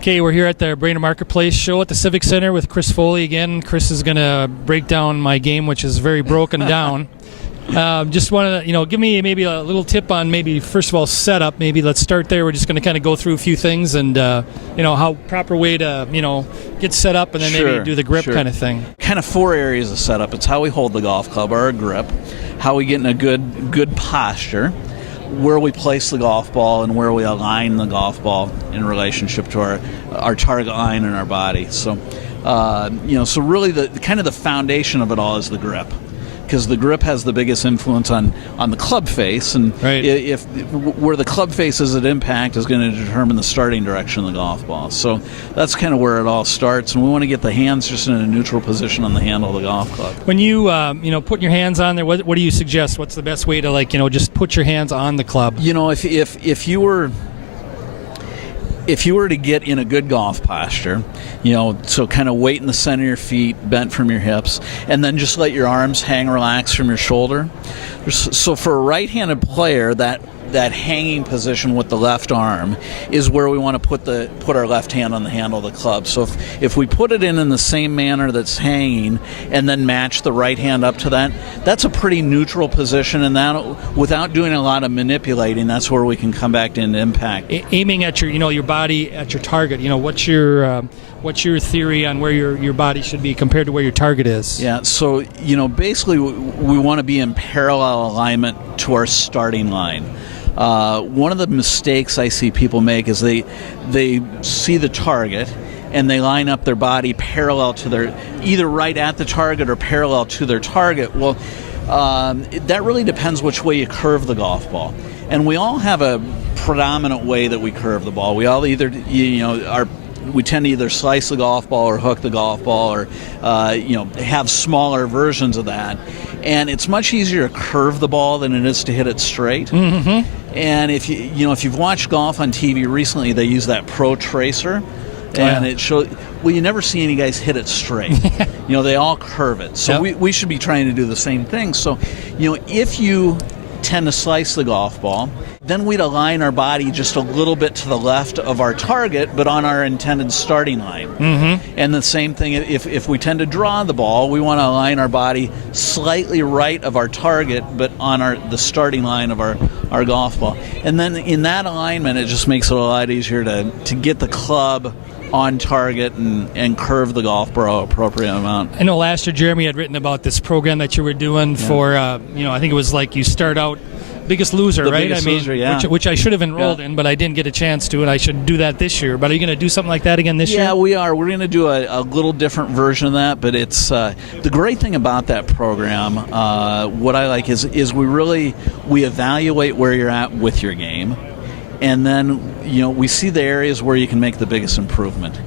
Okay, we're here at the Brainerd Marketplace show at the Civic Center with Chris Foley again. Chris is going to break down my game, which is very broken down. Just want to, give me maybe a little tip on maybe, first of all, setup. Maybe let's start there. We're just going to kind of go through a few things and, how proper way to, get set up and then maybe do the grip kind of thing. Kind of 4 areas of setup. It's how we hold the golf club or our grip, how we get in a good posture, where we place the golf ball, and where we align the golf ball in relationship to our target line and our body. So, so really the kind of the foundation of it all is the grip, because the grip has the biggest influence on the club face, and if where the club face is at impact is going to determine the starting direction of the golf ball. So that's kind of where it all starts, and we want to get the hands just in a neutral position on the handle of the golf club. When you put your hands on there, what do you suggest? What's the best way to just put your hands on the club? If you were to get in a good golf posture, so kind of weight in the center of your feet, bent from your hips, and then just let your arms hang relaxed from your shoulder. So for a right-handed player, that hanging position with the left arm is where we want to put our left hand on the handle of the club. So if we put it in the same manner that's hanging and then match the right hand up to that, that's a pretty neutral position, and that without doing a lot of manipulating, that's where we can come back into impact. Aiming at your body at your target. What's your theory on where your body should be compared to where your target is? Yeah, so basically we want to be in parallel alignment to our starting line. One of the mistakes I see people make is they see the target and they line up their body parallel to either right at the target or parallel to their target. Well, that really depends which way you curve the golf ball. And we all have a predominant way that we curve the ball. We all either, we tend to either slice the golf ball or hook the golf ball or, have smaller versions of that. And it's much easier to curve the ball than it is to hit it straight. Mm-hmm. And if you've watched golf on TV recently, they use that Pro Tracer, and it shows. Well, you never see any guys hit it straight. They all curve it. So we should be trying to do the same thing. So, if you tend to slice the golf ball, then we'd align our body just a little bit to the left of our target, but on our intended starting line. Mm-hmm. And the same thing, if we tend to draw the ball, we want to align our body slightly right of our target, but on the starting line of our golf ball. And then in that alignment, it just makes it a lot easier to get the club on target and curve the golf ball appropriate amount. I know last year Jeremy had written about this program that you were doing for, I think it was like you start out Biggest Loser, right? Biggest Loser, yeah. Which I should have enrolled in, but I didn't get a chance to, and I should do that this year. But are you going to do something like that again this year? Yeah, we are. We're going to do a little different version of that, but it's the great thing about that program, what I like is we evaluate where you're at with your game, and then we see the areas where you can make the biggest improvement.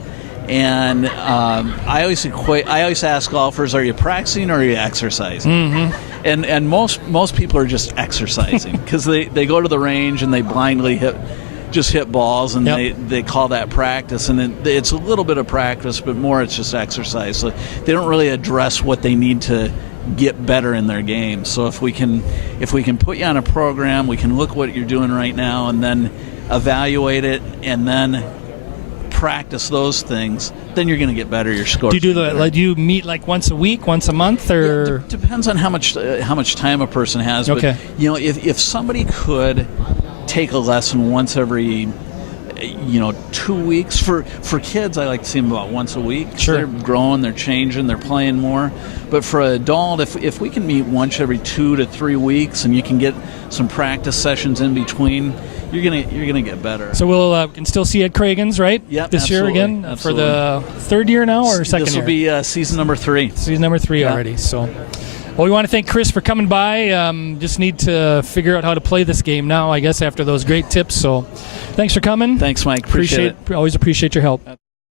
And I always ask golfers, are you practicing or are you exercising? Mm-hmm. And most people are just exercising because they go to the range and they blindly hit balls, and they call that practice, and it's a little bit of practice, but more it's just exercise. So they don't really address what they need to get better in their game. So if we can put you on a program, we can look what you're doing right now and then evaluate it and then practice those things, then you're going to get better. Your score. Do you do you meet like once a week, once a month, or depends on how much time a person has. Okay. But if somebody could take a lesson once every 2 weeks, for kids I like to see them about once a week. Sure. They're growing, they're changing, they're playing more. But for an adult, if we can meet once every 2 to 3 weeks and you can get some practice sessions in between, you're gonna get better. So we'll can still see you at Cragun's, right? Yep, this year again absolutely. For the third year now or second This year? will be season number 3. Season number 3 already. So, well, we want to thank Chris for coming by. Just need to figure out how to play this game now, I guess, after those great tips. So, thanks for coming. Thanks, Mike. Appreciate it. Always appreciate your help.